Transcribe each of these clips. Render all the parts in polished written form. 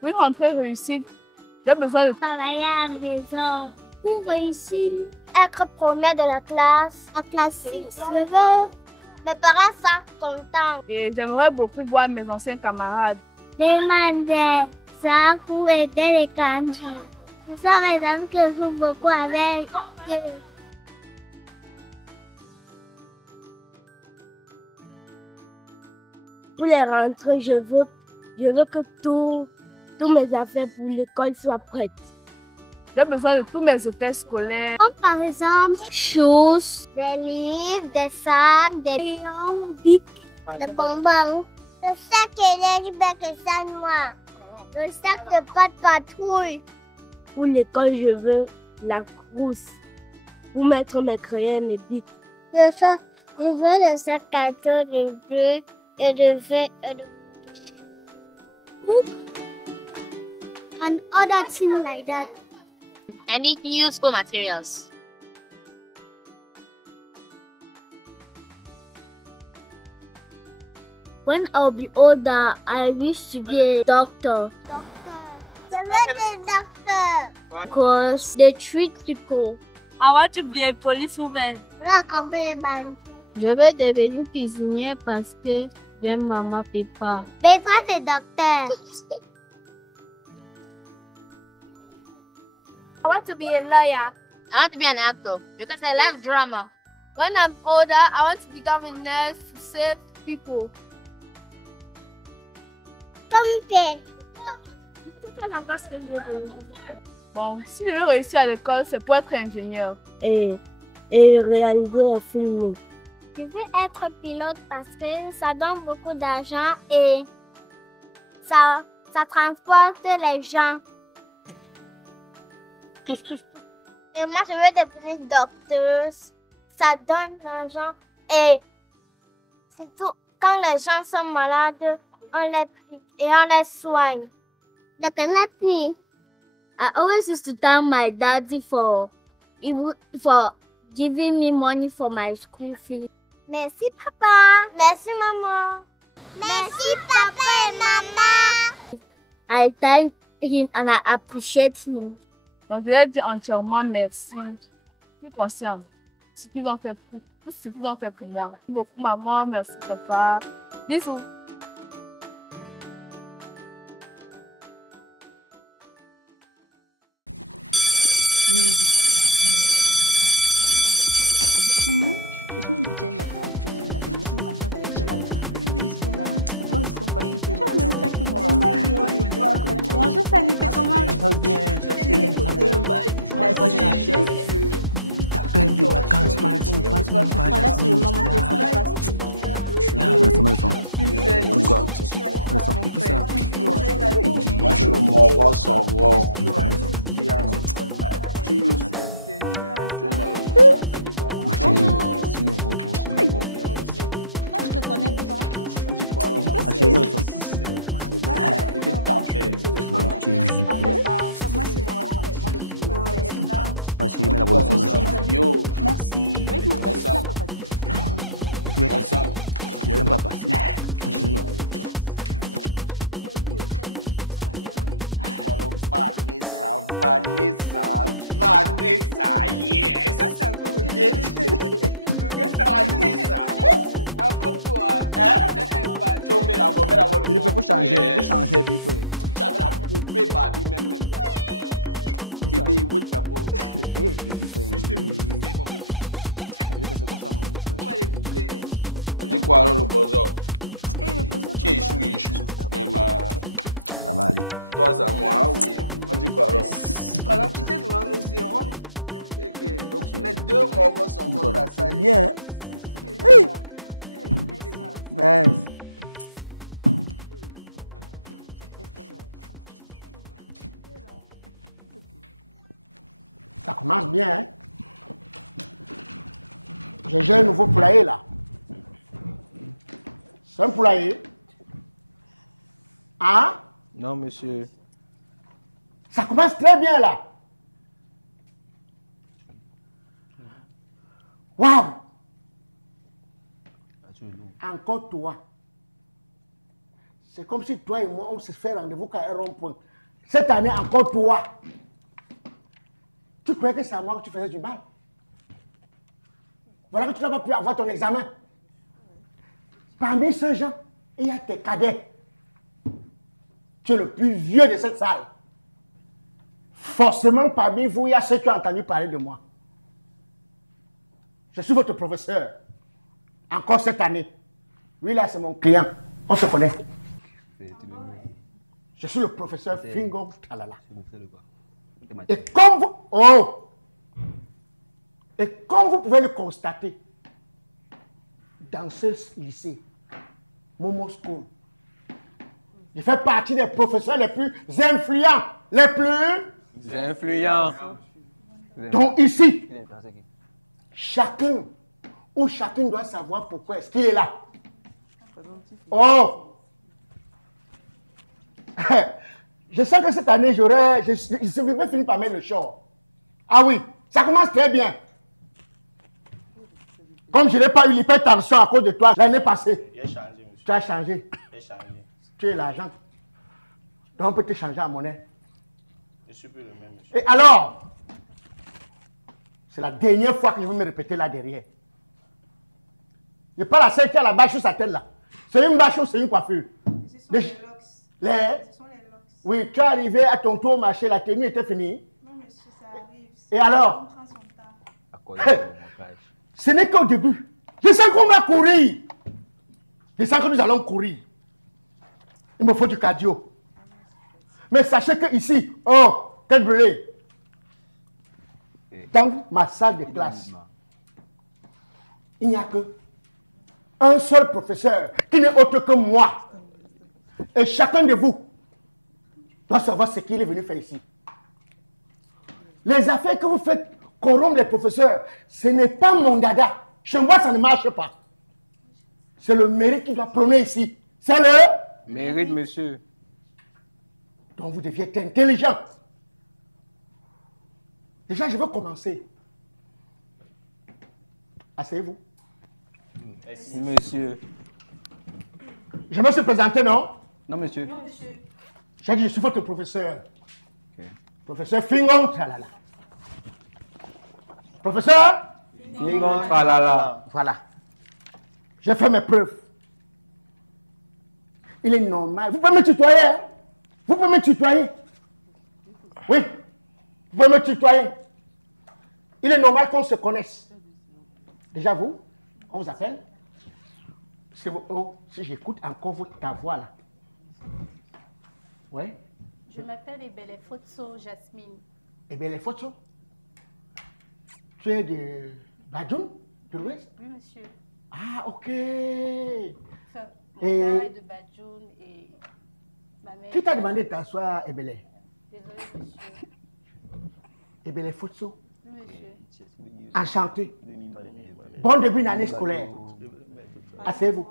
Pour une rentrée réussite, j'ai besoin de travailler à la maison. Pour réussir, être premier de la classe. En classe 6. Je veux mes parents sont contents. Et j'aimerais beaucoup voir mes anciens camarades. Demander ça pour aider les candidats. Ce sont mes amis que je joue beaucoup avec eux. Pour les rentrées, je veux que tous mes affaires pour l'école soient prêtes. J'ai besoin de tous mes hôtels scolaires. Comme par exemple, choses, des livres, des sacs, des crayons, des bonbons. Le sac électrique que ça noir. Le sac de pâte patrouille. Pour l'école, je veux la trousse pour mettre mes crayons et mes bics. Je veux le sac carton de bleu et de vert et de and other things like that. Any useful materials. When I'll be older, I wish to be a doctor. Je veux être docteur. Because they treat people. I want to be a policewoman. Je veux devenir cuisinier parce que j'aime maman et papa. Mais toi, c'est docteur. I want to be a lawyer. I want to be an actor because I like drama. When I'm older, I want to become a nurse to save people. Bon, si je veux réussir à l'école, c'est pour être ingénieur. Et réaliser un film. Je veux être pilote parce que ça donne beaucoup d'argent et ça transporte les gens. Et moi, je veux devenir docteuse. Ça donne l'argent et surtout quand les gens sont malades, on les prie et on les soigne. I always used to thank my daddy for giving me money for my school fees. Merci papa. Merci maman. Merci papa et maman. I thank him and I appreciate him. Donc, je vais dire entièrement merci. Je suis consciente. Ce qu'ils ont fait pour moi. Merci beaucoup maman, merci papa. Bisous. Bonjour, salut, t'es comment? T'appelles des vacances, on passe même pas la semaine. Descends. En quoi? Descends, tout ça. Moi, je m'en vais savoir. Ma chérie, Je te connais pas. ma chérie, non, descends. Ma chérie, mets la voix de fond. Yo, Merci. Tu es passé. Je n'aime pas passer. Ma chérie. Vanessa, yes. Vanessa. Encore toi. Il faut changer, puis il faut. Tu avais la poupée Barbie même. Bébé, où tu as beau? Je t'ai poussé, mon bébé. Dis quoi alors le bozo? Tu échoues. Mais Ça va aller. toi, c'est à moi. On dit quoi alors? Pendant que tu t'es devant nous, ok. Donc les deux Mongols sont dans la salle. Bien. Hey. Nice. Ça commence bien, hein? J'ai un nouveau poulailler là. C'est un poulailler. Hein? Non, monsieur. Ça commence très bien là. Waouh! Encore toi. C'est comme si toi et moi, on se fait rendez-vous qu'à un rond-point. Cette année, encore toi. Tu croyais que c'est à moi que tu faisais du mal? Voilà que tu n'as pas pu avoir ton examen. Parmi ces gens, il y a tes cadets. Tu es le plus vieux de cette salle. Forcément, parmi vous, il y a ceux qui ont entendu parler de moi. Je suis votre professeur. Encore cette année. Lui, là, c'est mon client. On se connaît. Je suis le professeur Fingo Talala. Et comme vous... Oh! Et comme vous pouvez le constater, dans ce lycée, Momo School, je fais partie des professeurs les plus influents. Les plus influents. Donc ici, chacun ou chacune doit savoir pourquoi est-ce qu'il est là. Oh! Je sais que cette année, je vais finir par mettre le show. Ah oui, ça commence très bien. Comme je n'ai pas eu l'hypertension à cause de toi l'année passée. Il a changé, monsieur. Tu as changé. Il a changé. Tu es l'argent. Donc on peut te changer en monnaie. Je suis plus le même, monsieur. Et alors, c'est la dernière fois que je vais me répéter là derrière. Je pas la seule qui a la bâche sur sa tête là. C'est une bâche ou c'est une coiffure? Ce sont les locks. Ce sont les locks. Oui, tu es arrivé à ton tour au marché, la tenue était finie. Non, monsieur, ça arrive. Et alors? On prend son temps. Ce n'est qu'au début. Je sens qu'on va courir. Je sens que nous allons courir. Il me faut du cardio. Mais sachez que ici, oh, tête brûlée. Dans ma salle de classe, il n'y a que un seul professeur qui n'est autre que moi. Et chacun de vous doit savoir ce qu'il est venu faire ici. Les affaires que vous faites corrompre les professeurs, ce n'est pas mon dada. Chez moi, ça ne marche pas. C'est le mérite qui doit prôner ici. C'est le mérite, monsieur. Donc vous deviez être intelligent. Déjà, je veux commencer. Asseyez-vous. Merci, monsieur. Je me suis présenté, non? Non, monsieur. Non, monsieur. J'ai dit, je suis votre professeur. Professeur Fingon Tralala. Professeur Fingon Tralala. Voilà. J'ai fait mes preuves. Il est normal. Vous pouvez me tutoyer. Hein? Vous pouvez me tutoyer. Oui. Vous pouvez me tutoyer. Il est normal qu'on se connaisse. Déjà vous, on vous appelle. Si j'écoute encore ta voix là. Oui. Je m'appelle Ebele Fotso Jasmine. Ebele Fotso? Tu es de Badjoun, de l'Ouest? Oui, monsieur. Ah, ok. Enfin, mon père est de Badjoun et ma mère... Qui t'a demandé de t'asseoir, Ebele? Désolé, monsieur. Ebele Fotso? Oui, monsieur. Enchanté. Bon début d'année scolaire. Asseyez-vous.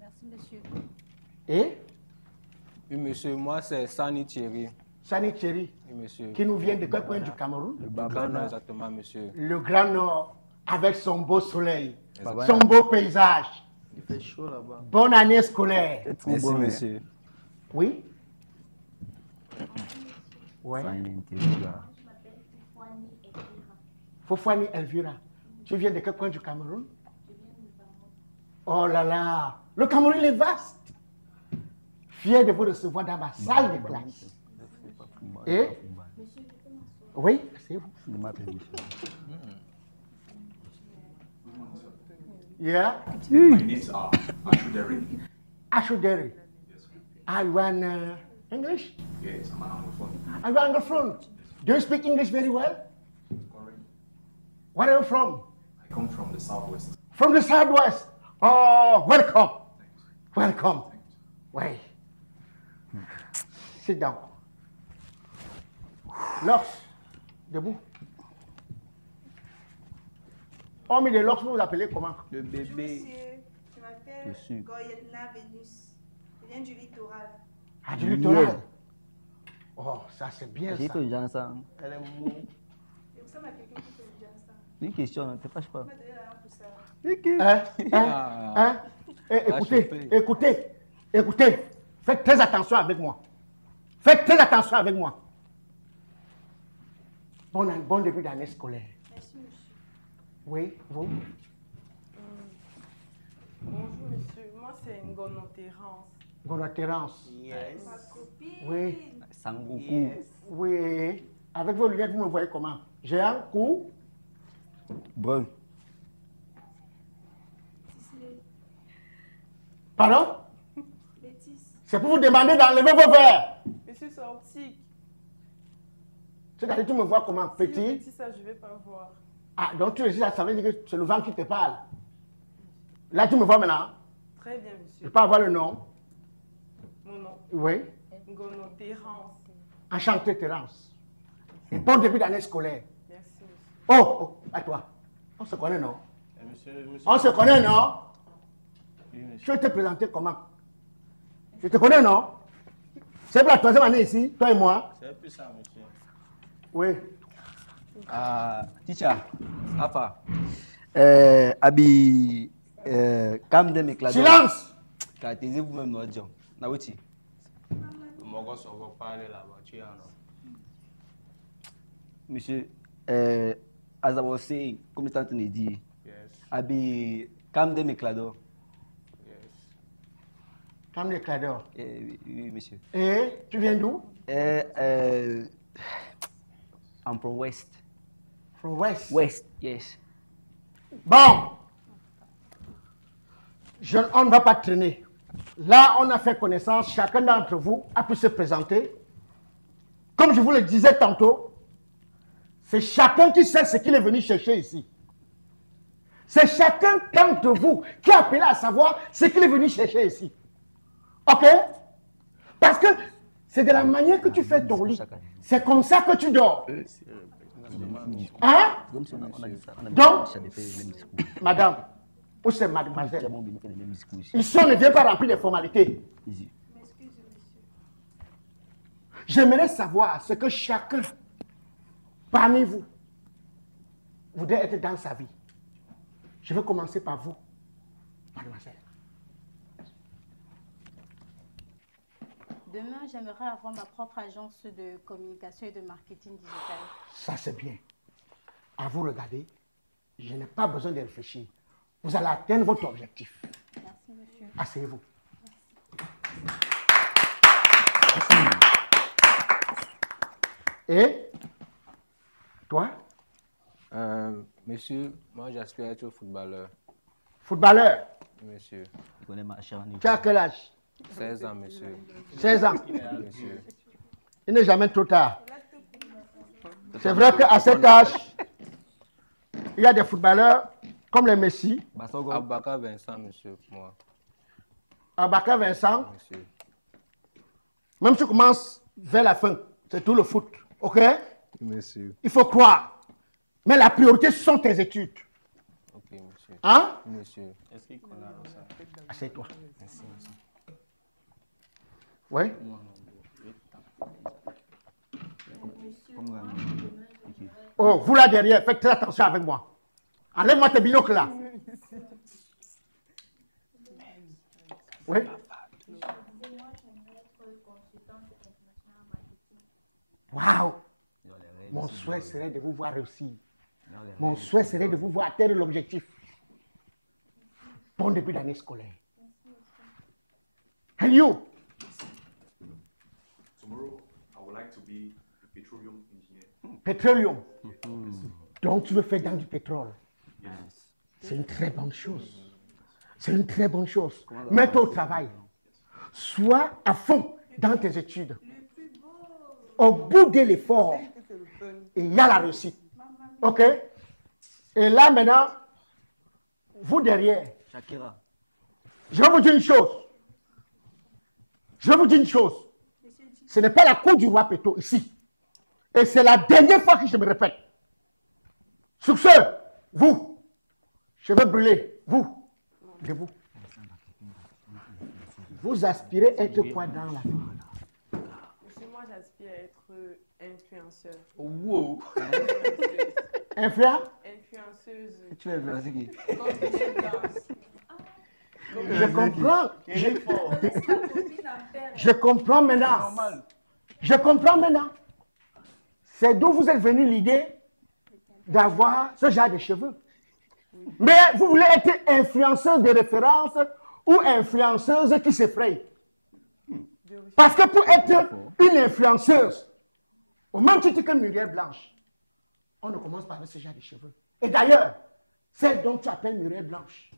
Merci, monsieur. Et? Oui, monsieur, moi c'est Sani Thierry. Sani Thierry. Oui, monsieur. Qui nous vient de quel coin du Cameroun? Le Grand Nord, exactement, monsieur. Le Grand Nord, avec son beau soleil, son beau paysage. Il fait chaud là-bas. Bonne année scolaire. Merci, monsieur. Oui? Oui. Fofani Elvira. Tu viens de quel coin du Cameroun? Oh là là, le Cameroun est vaste. Fier de vous recevoir dans ma salle de classe. Et? Oui, c'est vous. Yeah? My name is Ashuderi. Ashuderi. Are you an English? Yes, I'm an Anglophone. Are you Anglophone? Do you speak English very well? Correct. Where are you from? I come from the southwest. From the southwest. Oh, welcome. Welcome. Wait. Sit down. Lox, debout. Hormis de Lox, vous vous appelez comment? Le bébé. Monsieur, je m'appelle Goyetna Vénus. Je viens du littoral. Ah, du littoral. Oh, ça c'est bien ça. Elle est mou. Et vous savez quelqu'un qui fait déjà ça? Une question, ne te fâche pas. Écoutez, écoutez. Faites très attention avec moi. Faites très attention avec moi. Bon début d'année scolaire. Merci, monsieur. Oui, vous? Bonjour, monsieur. Moi, c'est Ngono Terence. Ngono Terence. Yes. Ma copine. Oui. Sangoku. Yes. Oui. Avec vos lunettes, vous me voyez comment? J'ai un cou. Brun. Pardon? Bêtise. C'est pour vous demander d'enlever vos verres. Monsieur, c'est optique. C'est-à-dire, tu me vois comment? Si Petit? petit, ça, je ne vais pas voir. Ah, donc tu dis ça veut dire que c'est le vent qui te parle. Là, tu me vois maintenant? Très bien, Je monsieur. peux avoir le nom? Mon nom. Oui. Ngono Terence. Enchanté, Terence. Et bon début d'année scolaire. Merci, monsieur. Oh, à toi. On se connaît, non? Monsieur. On se connaît, non? Oui, monsieur. Je vais te présenter comment? Je te connais, non? C'est pour la troisième année ici, toi et moi? C'est un peu ça, monsieur. Oui. Teacher, apa? Abi, Camden et Claude. Silence! Caractérisez vous-même notre John. Nawiti. Mon gosse, on va parler là-bas. Tu es en Monsieur, as I was saying, comme étant donné dit, Yes. Abi, Camden et Claude. Yes. Comme les cladeurs. Oui, monsieur. Et tu viens d'où? I'm from West. From West. West, yes. Bon. On ne va pas traîner. Là, on a fait connaissance. Chacun d'entre vous a pu se présenter. Comme je vous le disais tantôt, c'est chacun qui sait ce qu'il est venu chercher ici. C'est chacun d'entre vous qui a appelé à savoir ce qu'il est venu chercher ici. OK? Parce que c'est de la manière que tu fais ton lit. C'est comme ça que tu dors. Hein? Donc, madame, ou c'est mademoiselle, ici on ne vient pas remplir les formalités. J'aimerais savoir ce que chacun parmi vous voudrait être dans sa vie. Je vais commencer par vous, mademoiselle. Demain, j'aimerais avoir ma propre agence de communication et de marketing digital. Ça, c'est bien. À vous regarder, je n'ai pas besoin de réfléchir. Vous allez atteindre votre objectif. Merci, monsieur. Asseyez-vous. Et toi? Monsieur, moi j'aspire à être footballeur. Footballeur? Monsieur. Tu as quel âge? 16 ans, monsieur. 16 ans? Monsieur. Il n'est jamais trop tard. C'est vrai qu'à cet âge, il y a des footballeurs comme les Messi. Abaka Vincent, monsieur, pour moi. Abaka Vincent. Monsieur. Même si tu commences vers la fin, c'est tout le foot. OK? Monsieur. Il faut croire. Mais la priorité, ce sont tes études. Ok, monsieur. Hein? Monsieur. Est-ce qu'il connaît ça? Assieds-toi. Merci, monsieur. Oui? Oh, vous là derrière, faites très attention avec moi. Enlève-moi tes binocles là. Oui? Waouh! Mon souhait serait de vous voir réussir. Mon souhait serait de vous voir atteindre l'objectif. Bon début d'année scolaire. And you? Tomorrow, I would like to be a petroleum engineer. Pétroleum. Donc tu veux faire dans du pétrole. C'est une très bonne chose. C'est une très bonne chose. Mets-toi au travail. Sois à fond dans tes études. Au bout de l'effort, il y a la réussite. OK? Et là maintenant, vous derrière, je vais vous dire une chose. Je vais vous dire une chose. Ce n'est pas la cour du roi Péto ici. Et c'est la dernière fois que je me répète. Sur ce, vous, je vais brûler. Vous, debout. Vous aspirez être quoi dans la vie? Monsieur, moi j'aspire à être influenceur. Wow! Influence? Influenceuse. Tu es influencé qui? Comme une danse. Je comprends. Je comprends maintenant. Je comprends maintenant. C'est d'où vous êtes venu l'idée d'avoir ce genre de cheveux. Mais vous voulez être influenceuse de référence ou influenceuse qui s'effraie. Parce que pour être une influenceuse, au même titre que Muriel Blanche, on ne commence pas avec ce genre de cheveux. Et d'ailleurs, celle dont tu appelles Muriel Blanche,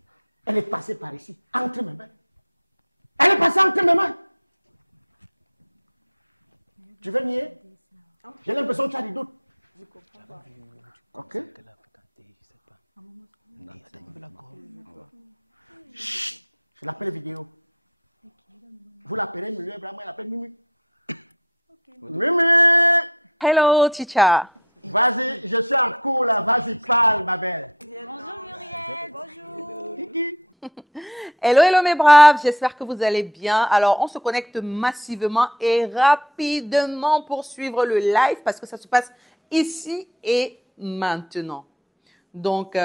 elle est passée par ici, entre mes mains. Elle est passée entre mes mains. Tu veux nier? J'ai l'impression que tu as des doutes. Je comprends pas. Ok. Je l'appelle vidéo. Vous l'appelez Muriel Blanche, moi je l'appelle Mimi. Mimi! Hello, Chicha. Vas-y, je suis en cours là, vas-y, parle, ma belle. Bonjour Muriel. Bonjour. Hello, hello mes braves, j'espère que vous allez bien. Alors, on se connecte massivement et rapidement pour suivre le live parce que ça se passe ici et maintenant. Donc,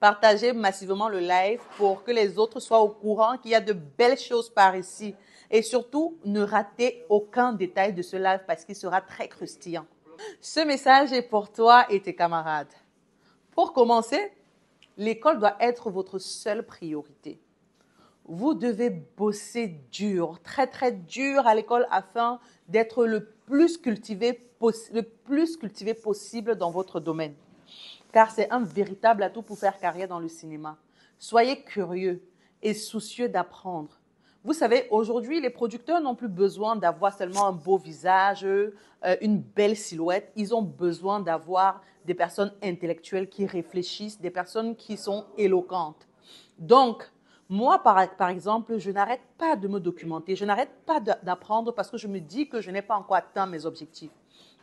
partagez massivement le live pour que les autres soient au courant qu'il y a de belles choses par ici. Et surtout, ne ratez aucun détail de ce live parce qu'il sera très croustillant. Ce message est pour toi et tes camarades. Pour commencer, l'école doit être votre seule priorité. Vous devez bosser dur, très très dur à l'école afin d'être le plus cultivé possible dans votre domaine. Car c'est un véritable atout pour faire carrière dans le cinéma. Soyez curieux et soucieux d'apprendre. Vous savez, aujourd'hui, les producteurs n'ont plus besoin d'avoir seulement un beau visage, une belle silhouette. Ils ont besoin d'avoir des personnes intellectuelles qui réfléchissent, des personnes qui sont éloquentes. Donc, moi, par exemple, je n'arrête pas de me documenter, je n'arrête pas d'apprendre parce que je me dis que je n'ai pas encore atteint mes objectifs.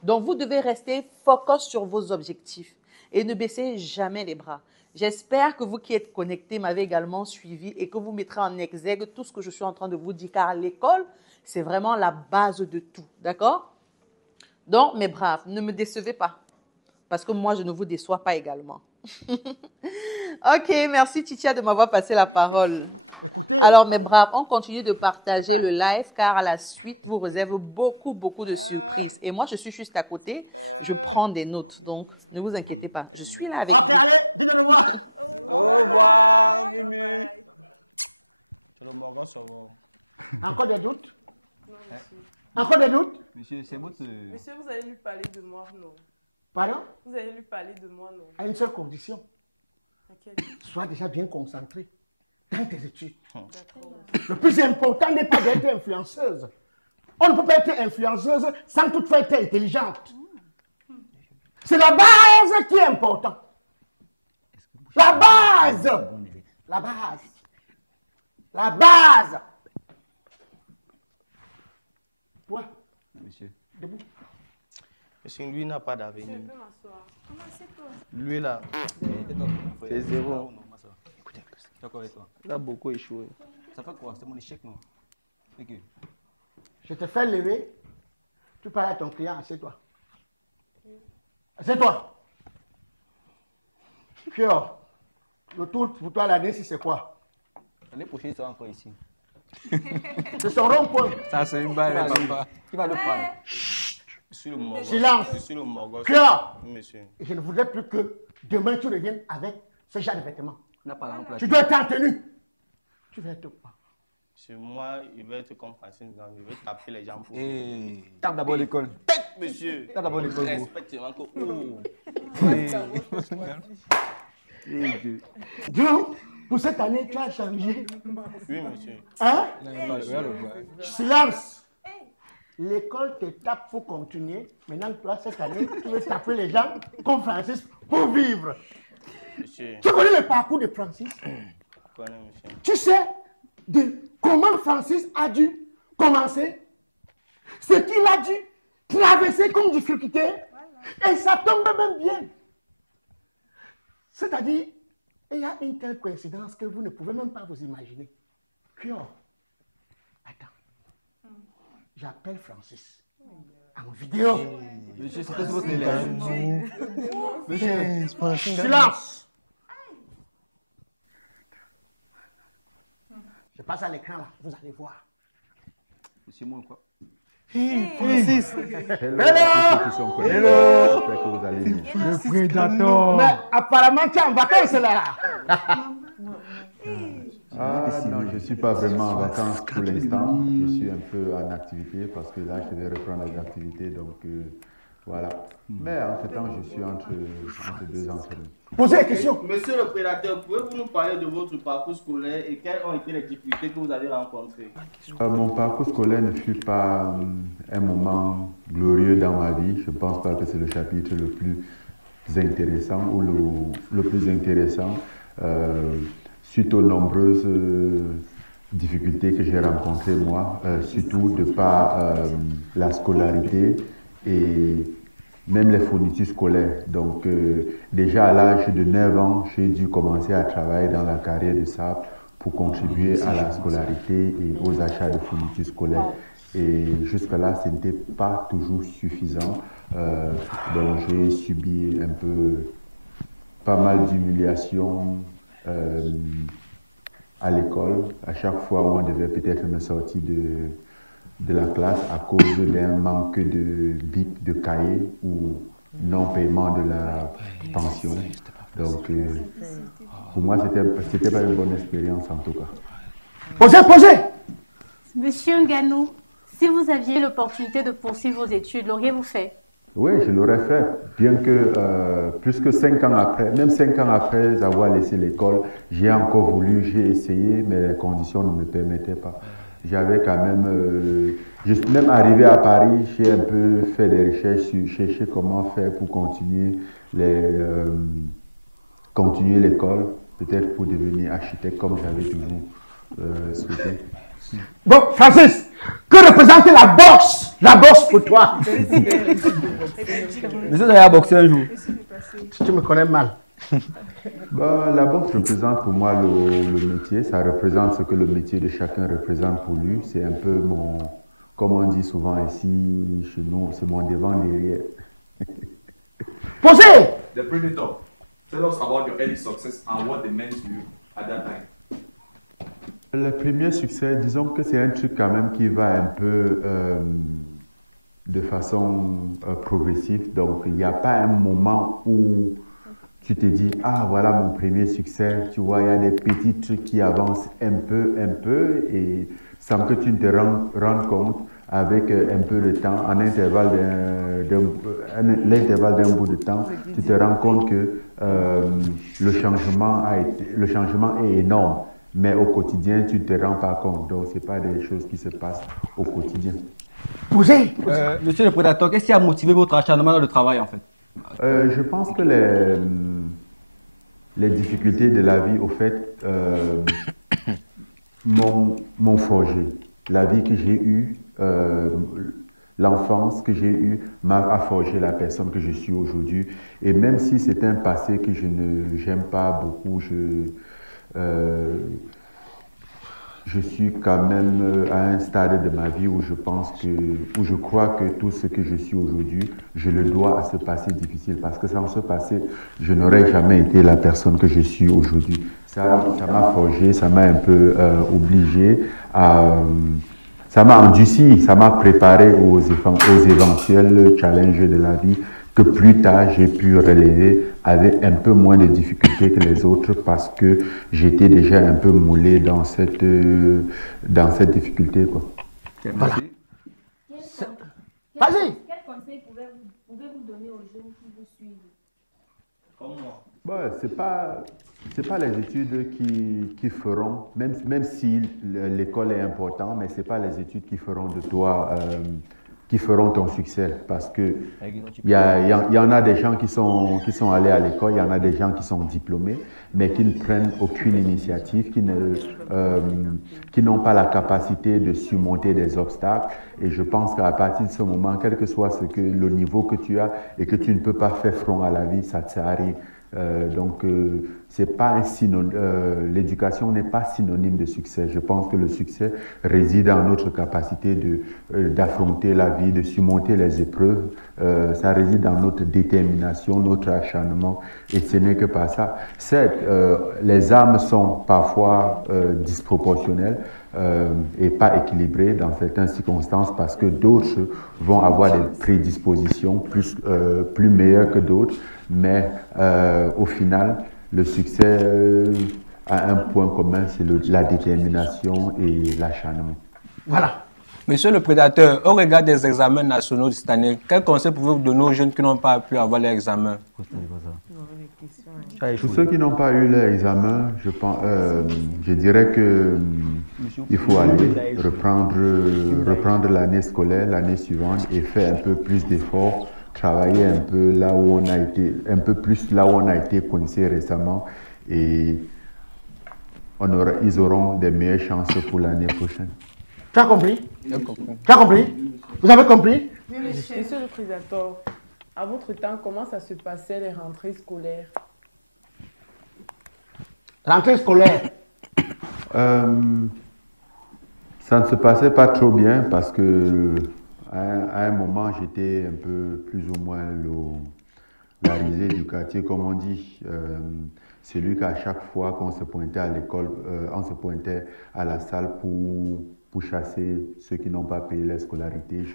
Donc, vous devez rester focus sur vos objectifs et ne baissez jamais les bras. J'espère que vous qui êtes connectés m'avez également suivi et que vous mettrez en exergue tout ce que je suis en train de vous dire, car l'école, c'est vraiment la base de tout, d'accord? Donc, mes braves, ne me décevez pas, parce que moi, je ne vous déçois pas également. Ok, merci Titia de m'avoir passé la parole. Écoutez, alors mes braves, on continue de partager le live car à la suite, vous réserve beaucoup de surprises. Et moi, je suis juste à côté, je prends des notes, donc ne vous inquiétez pas. Je suis là avec vous. Ok, allez, dites-le moi. Au revoir, Mimi. C'est le Morgan sur vous. Encore des doutes? Non, monsieur. Encore des doutes? Monsieur, c'est votre... Monsieur, vous allez lui parler de moi, non? Pardon? Vous allez lui parler de moi, non? À une seule condition. Laquelle? Sois déjà bien concentré dans tes études. D'accord. Le plus important n'est pas d'être influenceuse. On ne peut pas être influenceuse sans toutefois être intelligente. C'est la base qui est importante. La base! La base! La base! Toi, Monsieur. debout. Monsieur, lui n'a pas Monsieur, d'avenir. je peux m'asseoir. Comment c'est toi? Lui là, c'est zéro. D'accord avec toi. Il a beaucoup échoué. Ça fait quoi? C'est mon échec, non? Ok. Je te fais lever. Tu parles à ton client, assieds-toi. Assieds-toi. Fior, le tour pour toi l'année, c'est quoi? L'année prochaine, il sera encore ici. C'est son rond-point. Ça, c'est une balle, papa. Qui va le prendre? Je suis le Morgan. Silence. Je suis le Morgan. Fior, Monsieur. je ne voudrais plus que demain tu reviennes avec ce genre de vêtements. On n'a pas remplacé. Tu dois être en tenue. Tu vas être quoi? Sur moi, il va être comme Francine Gang. Il va taper les gens pour. Tape d'abord l'école. Tête, monsieur. Tape d'abord l'école. Respecte encore. Donc, pour cette année, tu as changé. Oui, monsieur. Hein? Silence. L'école te tape pour continuer. Maintenant, toi, cette année, tu veux taper les gens comme Francis pour vivre. Monsieur. Tu connais le parcours de Francis? Je connais, monsieur. Tu sais de comment Francis a dû commencer? Ce qu'il a dû traverser comme difficulté. Et ça tombe même bien. C'est-à-dire, il y a une telle coïncidence que vous ne pouvez même pas vous imaginer. Pure. Attends. J'appelle Francis. En vidéo. Monsieur, c'est votre élève. Monsieur, silence. Je passe à l'écran là, vous allez voir. Monsieur, moi quoi? Francis. Hello. J'espère que vous allez bien. Le prédateur. Mais apparemment, tu es en vacances là. Ah non, je ne suis pas vraiment en vacances pour l'instant. Je suis un peu en activité parce que là, je vais reprendre les activités. Donc, voilà. Mais en ce temps, je suis entre deux entraînements. Posez la question. Monsieur le prédateur, pouvez-vous nous parler de votre parcours scolaire et quelles ont été les difficultés que vous avez rencontrées? Mon parcours scolaire ne fut pas un moment glorieux dans ma vie. Je ne pense pas que c'est le chapitre le plus intéressant ou le plus intéressant. Suite aux nombreuses difficultés que j'ai rencontrées moi, surtout de par la scolarité et même les fournitures scolaires. Donc déjà à l'âge de 9 ans, j'ai dû commencer à travailler dans la carrière de sable pour contribuer à la scolarité et aux achats de fournitures scolaires. Et jusque-là, ce n'était pas toujours suffisant. Donc j'ai subi un peu pas mal d'humiliations à l'école. À chaque fois où on devait peut-être me sortir de la classe à cause d'un manque de bic, de cahier ou non-paiement de la pension. Donc, pour moi, c'était pas une bonne expérience en tout cas. Posez! Monsieur Nganou, si vous aviez l'opportunité de poursuivre vos études, l'auriez-vous fait? Oui, je l'aurais fait, bien que plus que 5 ans après, même 5 ans après avoir laissé l'école, j'ai encore voulu, j'ai essayé, mais les conditions ne me permettaient pas. J'avais quand même, même arrivé à Paris, j'ai un peu fait des recherches sur chercher comment faire pour continuer l'école, peut-être pour devenir architecte comme j'avais toujours souhaité. Bon, Francis, que représente la boxe? La boxe pour toi. Monsieur a boxé un jour. Tu me connais mal. La boxe représente pour moi le métier. Ça représente ce que le métier de chacun représente pour lui. C'est un peu mon, comme on dit souvent ici chez nous, c'est mon devant derrière. Posez! The Predator, tell us about your early success and what they meant to you at that time. Le premier succès, disons que c'est un truc quand même qui va un peu de façon progressive. Donc, il n'y a pas un moment où tu te dis, ah voilà mon premier succès. Tu vois, il y a des petits trucs qui avancent un peu, et sans que tu ne te rendes compte, avec un peu de temps, en l'intervalle d'un bout de temps, tu te rends compte que le changement est énorme. Mais au quotidien, tu ne te rends pas compte. Donc, ce n'est pas des choses qui se passent au quotidien. Posez! Monsieur le prédateur, qu'est-ce qui a motivé votre acharnement dans le travail en fait? Je pense que les difficultés de la vie, au fait, m'ont forgé. La vie que j'ai eue, l'enfance que j'ai eue m'a forgé la personne que je suis aujourd'hui. Et même si c'est un passé que j'aime pas beaucoup, je suis quand même à un stade de ma vie où je crois que tout ce que je suis aujourd'hui, je le dois à ce passé difficile, parce que sans ce passé, je n'aurais jamais été la personne que je suis aujourd'hui. Ça m'a forgé, ça m'a un peu obligé ça m'a endurci, ça m'a préparé aux éventuels challenges de la vie que plus tard j'ai pu relever avec un peu moins de difficultés que les autres, parce que j'étais déjà un peu moulé dans cette difficulté, quoi. Voilà. Vas-y. Quel conseil pouvez-vous donner aux jeunes qui vous suivent? Comme moi. C'est pas les études qui feront, même si l'école est importante, mais c'est pas les études qui feront de toi qui feront ton succès, parce que il y en a des gens qui sont allés à l'école, il y en a des gens qui sont diplômés, mais qui ne prennent aucune initiative, qui n'ont pas la capacité de surmonter des obstacles. Et je pense qu'à partir de ce moment, quel que soit le niveau que tu as et que tu ne peux pas faire front à la vie, ça te arrive. Donc, c'est pas l'éducation n'est pas synonyme de succès. Je pense que le succès réside dans notre capacité d'affronter la vie, de surmonter les épreuves. Ça réside dans notre détermination, notre acharnement, et ce n'est que par ça. Certes, les armes sont parfois disproportionnelles, et pas équilibré dans certaines circonstances parce que d'autres vont avoir des prédispositions plus meilleures que d'autres, mais au final, le succès a un point commun, c'est la détermination et l'acharnement. Voilà. Monsieur le prédateur, au regard des examens nationaux de cette année, quel conseil pouvez-vous donner aux jeunes qui n'ont pas pu avoir leur examen? Pour ceux qui n'ont pas eu leur examen, je dirais que il faut aller reprendre l'année scolaire, l'année suivante et faire un peu plus d'efforts, travailler un peu là où on a été, un peu plus là où on a été coincé récemment et ils auront des meilleures chances pour l'année prochaine. Tu as compris? Tu as compris? Vous avez compris? Oui, monsieur le prédateur, à votre temps, comment ça se passait les rentrées scolaires? Rentrée scolaire? Ça ne se passait pas trop bien parce que à un moment, j'étais un peu plus ou moins la risée du quartier, comme on dit. Celui qu'à chaque fois qu'on se pointait à l'école, on se pointait à la salle pour chasser ceux qui n'ont pas payé la scolarité.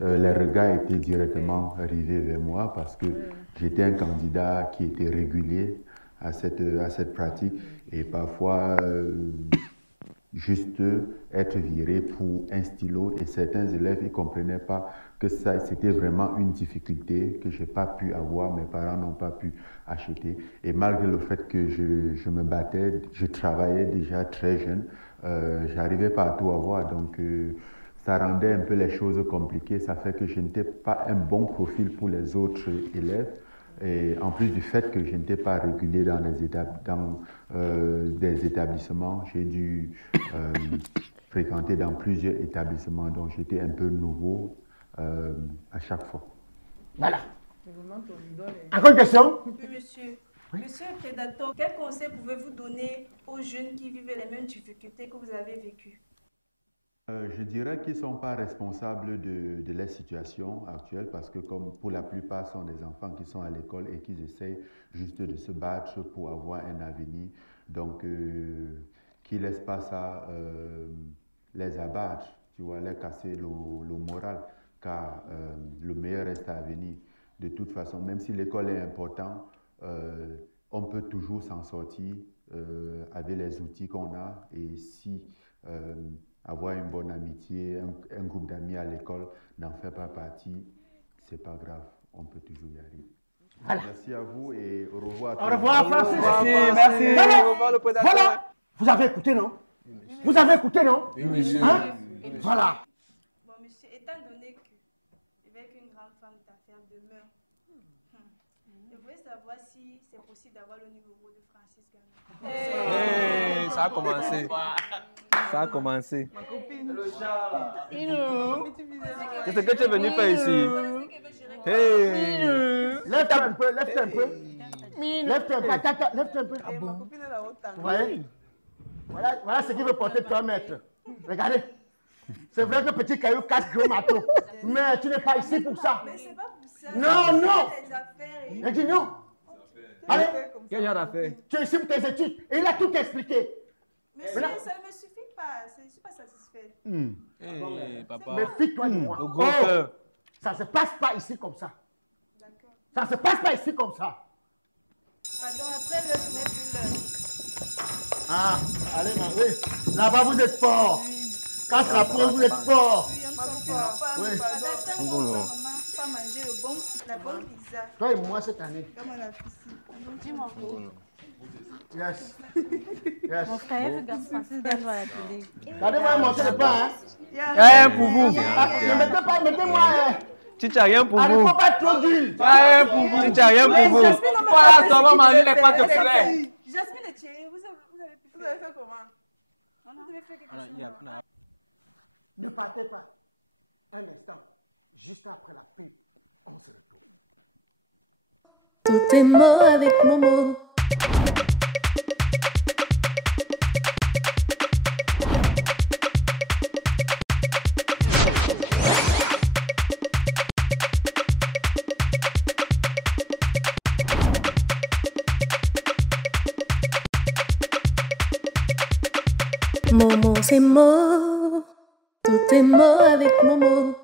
Les regards étaient directement rivés vers moi parce que j'étais un candidat qui était régulier à cette pratique et parfois juste être viré pour un stylo et certains élèves ne comprenaient pas que ça c'était vraiment une difficulté que je n'ai pas pu avoir, mes parents n'ont pas pu acheter et malgré le fait que je me battais, je travaillais déjà très jeune, j'arrivais pas à tout avoir donc ça rendait un peu les choses compliquées, ça fait que je n'étais pas un bon profil pour les autres élèves. Et en plus du fait que je n'étais pas régulier dans des établissements, j'ai dû fréquenter dans plusieurs établissements, donc j'étais un peu nouveau à chaque fois. Voilà. Encore une question? Oui, monsieur. Monsieur le prédateur, quel conseil pouvez-vous donner aux jeunes qui vivent les mêmes difficultés que vous avez vécues? Je dirais qu'ils ne sont pas responsables de la situation actuelle parce que comme pour la plupart sont des enfants qui sont à l'école et qui essayent juste de se battre pour avoir un avenir, donc qui ne laissent pas ça les abattre, tu vois, les casser le moral, car le meilleur reste à venir. De toute façon, même si l'école est importante, on peut toujours s'en sortir avec les outils qu'on a et si avoir une bonne amitié, un groupe d'amis à l'école n'en fait pas partie, c'est pas grave, on peut toujours y arriver. Voilà. Merci à vous et au revoir. Au revoir, Francis. Merci. Voilà. Au revoir, le prédateur. Voilà. Vous avez écouté, non? Vous avez écouté, non? Oui, monsieur. Hein? Voilà. Bon, monsieur, étant donné que je vais être une grande femme d'affaires demain, je voulais savoir si c'est possible d'avoir le numéro de Francis Ganou. Hey, ça a commencé. Ça a commencé. Ma copine. Le Qu'est-ce que tu es venu faire ici? Hey. Lève-toi un peu, lève-toi un peu. Lève-toi un peu, lève-toi un peu. Ma copine est là-haut. Vous voyez? Voilà ce qu'il veut porter 3 mètres. Regardez. C'est vrai que petit caillou casse gros marteau. Mais tu n'es pas ici pour ça. Mais c'est pas pour ça. Non, non. Il dit non. Allez. Quel genre d'affaires? Tu es ici pour tes études. Et il a tout expliqué. Monsieur, ça ne me suffit pas. Je ne suis pas satisfaite. Hey, papa. Méfie-toi de moi. Au gros cœur. Ça ne se passe pas ici comme ça. Ça ne se passe pas ici comme ça. Pardon, après le semestre plus l'heure. Ah, allez, oui. Là-bas, vous êtes fort. Quand c'est la première, vous êtes fort. Oui, on sont forts. Oui. Pas manger la bonne pizza. Toi et moi cette année. Comme on a fait ici. Dis-moi. Yes. Yes. Mon frère regarde Francis Ganou à la télé. Regardez-moi manger le pain, hein. Rien pour vous. Ne mettez pas, mettez-moi. Tu n'as rien pour Il ne vous. faut pas trop d'huile. Rien pour vous. Tu n'as rien pour vous. Voilà, ça va manger les pâtes de poulet. Jasmine et Thierry, vous avez fait comment? On devait faire quelque chose. Ne partez pas. Un instant. Juste après la pub, on se retrouve. Tout est mot avec Momo. Momo c'est Mo. Tout est Mo avec Momo.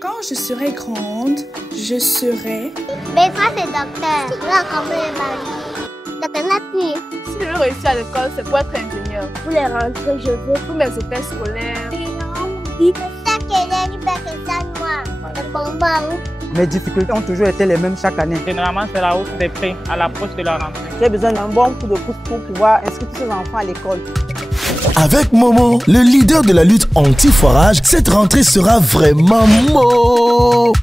Quand je serai grande, je serai... Mais toi, c'est docteur. Là, comme les maris. Docteur Natni. Si je veux réussir à l'école, c'est pour être ingénieur. Pour les rentrées, je veux. Pour mes hôtels scolaires. Mes difficultés ont toujours été les mêmes chaque année. Généralement, c'est la hausse des prix à l'approche de la rentrée. J'ai besoin d'un bon coup de pouce pour pouvoir inscrire tous ces enfants à l'école. Avec Momo, le leader de la lutte anti-foirage, cette rentrée sera vraiment Mo.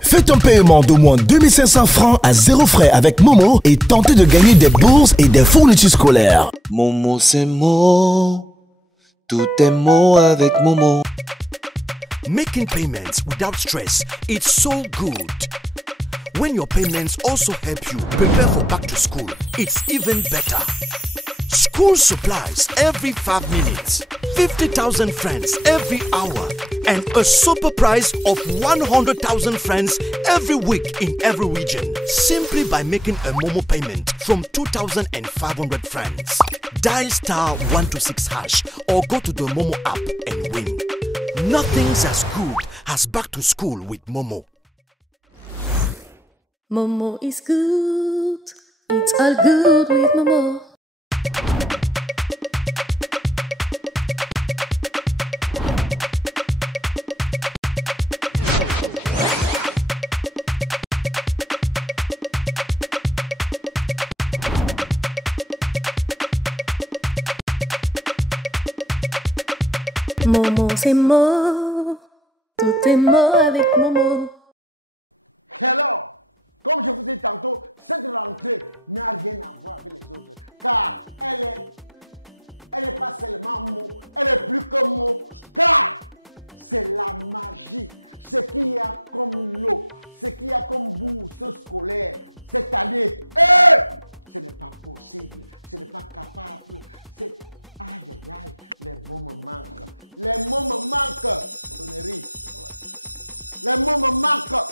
Faites un paiement d'au moins 2500 francs à 0 frais avec Momo et tentez de gagner des bourses et des fournitures scolaires. Momo c'est Mo, tout est Mo avec Momo. Making payments without stress, it's so good. When your payments also help you prepare for back to school, it's even better. School supplies every 5 minutes, 50,000 francs every hour, and a super prize of 100,000 francs every week in every region, simply by making a Momo payment from 2,500 francs. Dial *126# or go to the Momo app and win. Nothing's as good as back to school with Momo. Momo is good. It's all good with Momo. Momo c'est Mo. Tout est Mo avec Momo. Alors, comme je vous ai dit tantôt, cette rentrée n'a rien à voir avec les autres. Car elle n'est pas seulement Mo, elle est plus que Mo. Car c'est la magie. Ce qu'il y a comme lot, ce qu'il y a comme bourse scolaire cette année. Ce n'est pas possible, ce n'est pas capable. C'est... Aïe, aïe, aïe, les mots me manquent. Les mots me manquent. Sonnerie. Les mots me manquent.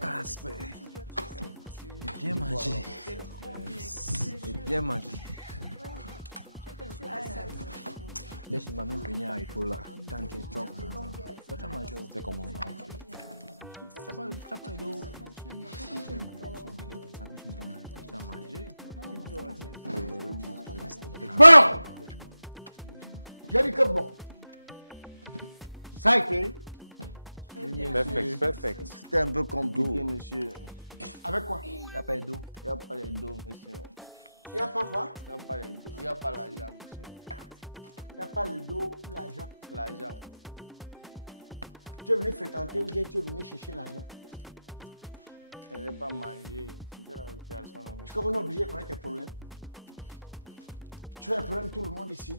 Casper. Et bien manger. Et bien manger. Laisse ma main venir à l'épaule là. Tant que tu as mangé. C'est comment? Tu as pas d'eau. Tu as mangé. Bon! J'ai dit que bon. Ça a été. Perfect. C'était un peu compliqué, monsieur. Avec quoi? Il n'y a pas d'eau. Il n'y a pas d'eau, monsieur. Il n'y a pas quoi? Il n'y a pas d'eau. Il n'y a pas l'argent, monsieur. Il n'y a pas le dos pour l'argent. L'argent. Tu es venu fréquenter ou bien tu es venu chercher l'argent? Elle n'est pas mangée. C'était la situation. Est-ce qu'on est obligé de connaître tes problèmes? Tu as un problème tout le monde ici?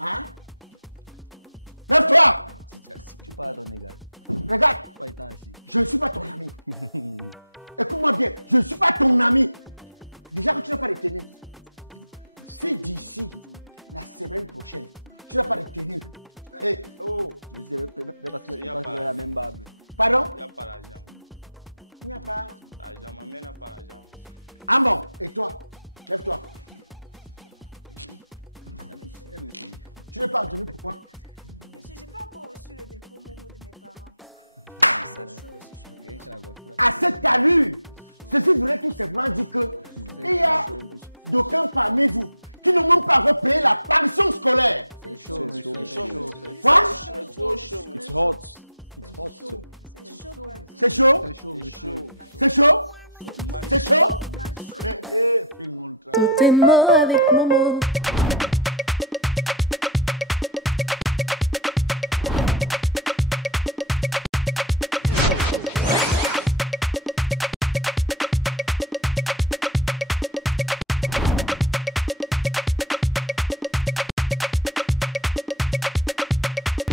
Hein? Lève-toi! Tu parles à ton égal. Regarde! Pas étant assis. Je ne suis pas ton ami. Écoute-moi bien, je ne suis pas ton ami. Déjà que tu n'as pas retenu. Si d'ici la semaine prochaine, tu n'as pas retenu. Hey, oh! Monsieur, parce qu'il a la même barbe. Pardon? Il n'y a pas l'argent. Il n'y a pas. L'argent, ma mère n'a pas l'argent. Ah bon? Et toi? Lève-toi. Tu n'es pas entendu pourquoi? Monsieur, je n'ai pas encore reçu le dépôt Momo de mes parents. C'est chaud, c'est chaud. À cette allure, ceci voudrait tout simplement dire que il y a d'aucuns parmi vous qui n'ont même pas repayé la pension scolaire. C'est chaud, c'est chaud. Quoi? C'est trop chaud. It's hot. It's hot. C'est chaud? C'est chaud, monsieur. C'est chaud? C'est chaud? Tout est Mo avec Momo.